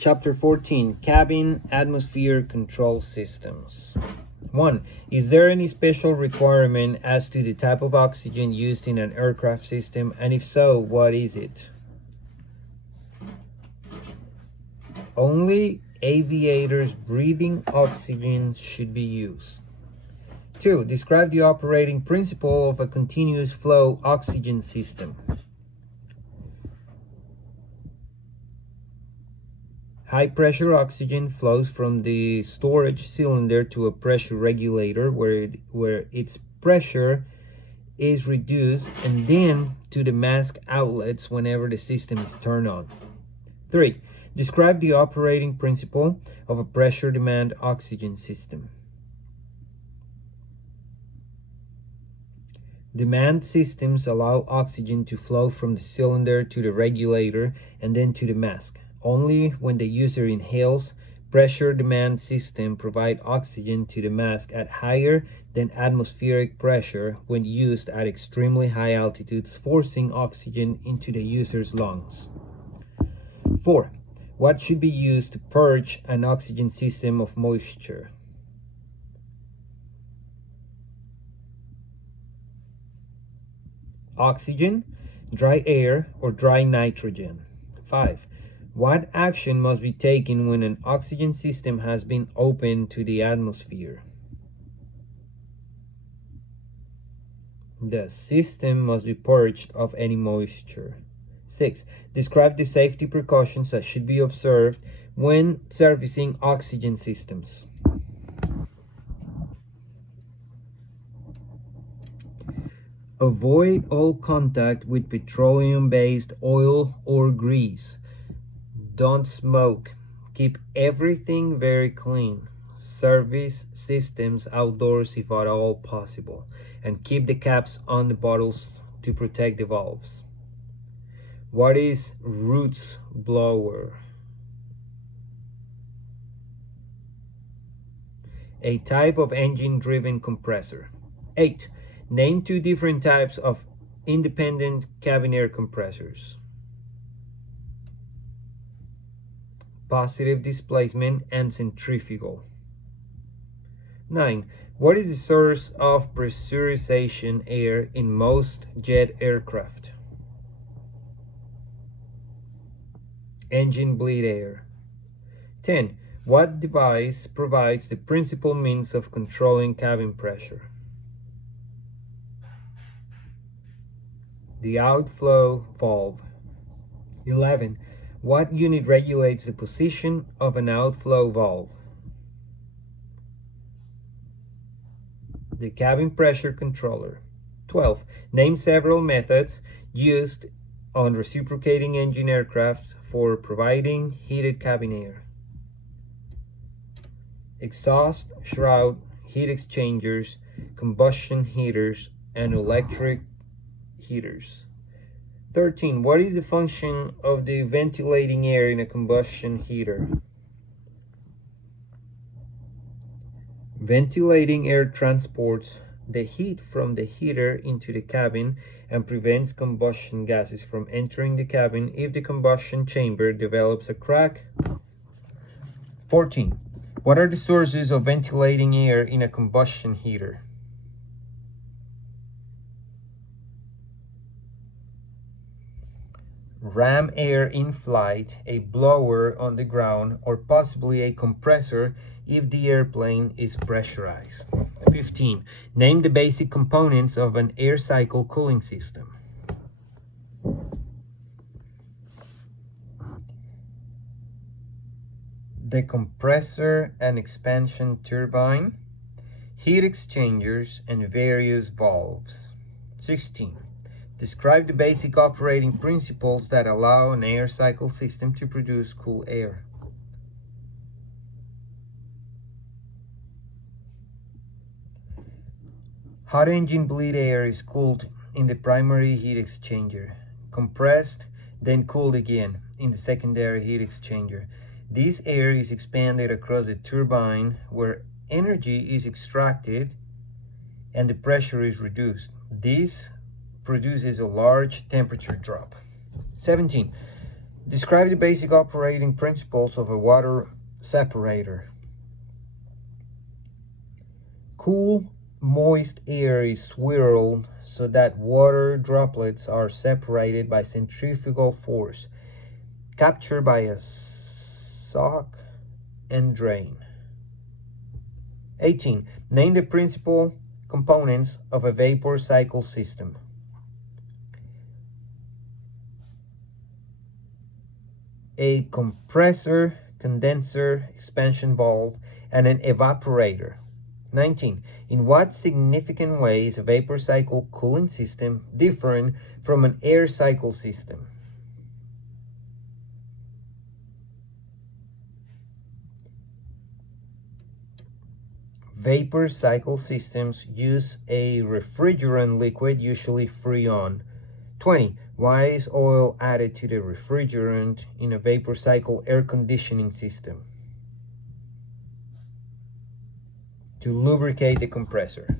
Chapter 14, Cabin Atmosphere Control Systems. 1. Is there any special requirement as to the type of oxygen used in an aircraft system, and if so, what is it? Only aviators breathing oxygen should be used. 2. Describe the operating principle of a continuous flow oxygen system. High pressure oxygen flows from the storage cylinder to a pressure regulator where its pressure is reduced, and then to the mask outlets whenever the system is turned on. 3. Describe the operating principle of a pressure demand oxygen system. Demand systems allow oxygen to flow from the cylinder to the regulator and then to the mask. Only when the user inhales, pressure demand system provide oxygen to the mask at higher than atmospheric pressure when used at extremely high altitudes, forcing oxygen into the user's lungs. 4. What should be used to purge an oxygen system of moisture? Oxygen, dry air, or dry nitrogen. 5. What action must be taken when an oxygen system has been opened to the atmosphere? The system must be purged of any moisture. 6. Describe the safety precautions that should be observed when servicing oxygen systems. Avoid all contact with petroleum-based oil or grease. Don't smoke. Keep everything very clean. Service systems outdoors if at all possible, and keep the caps on the bottles to protect the valves. What is Roots blower? A type of engine-driven compressor. 8. Name 2 different types of independent cabin air compressors. Positive displacement and centrifugal. 9. What is the source of pressurization air in most jet aircraft? Engine bleed air. 10. What device provides the principal means of controlling cabin pressure? The outflow valve. 11. What unit regulates the position of an outflow valve? The cabin pressure controller. 12. Name several methods used on reciprocating engine aircraft for providing heated cabin air. Exhaust, shroud, heat exchangers, combustion heaters, and electric heaters. 13. What is the function of the ventilating air in a combustion heater? Ventilating air transports the heat from the heater into the cabin and prevents combustion gases from entering the cabin if the combustion chamber develops a crack. 14. What are the sources of ventilating air in a combustion heater? Ram air in flight, a blower on the ground, or possibly a compressor if the airplane is pressurized. 15. Name the basic components of an air cycle cooling system. The compressor and expansion turbine, heat exchangers, and various valves. 16. Describe the basic operating principles that allow an air cycle system to produce cool air. Hot engine bleed air is cooled in the primary heat exchanger, compressed, then cooled again in the secondary heat exchanger. This air is expanded across the turbine where energy is extracted and the pressure is reduced. This produces a large temperature drop. 17. Describe the basic operating principles of a water separator. Cool, moist air is swirled so that water droplets are separated by centrifugal force, captured by a sock and drain. 18. Name the principal components of a vapor cycle system. A compressor, condenser, expansion valve, and an evaporator. 19. In what significant way is a vapor cycle cooling system different from an air cycle system? Vapor cycle systems use a refrigerant liquid, usually Freon. 20. Why is oil added to the refrigerant in a vapor cycle air conditioning system? To lubricate the compressor.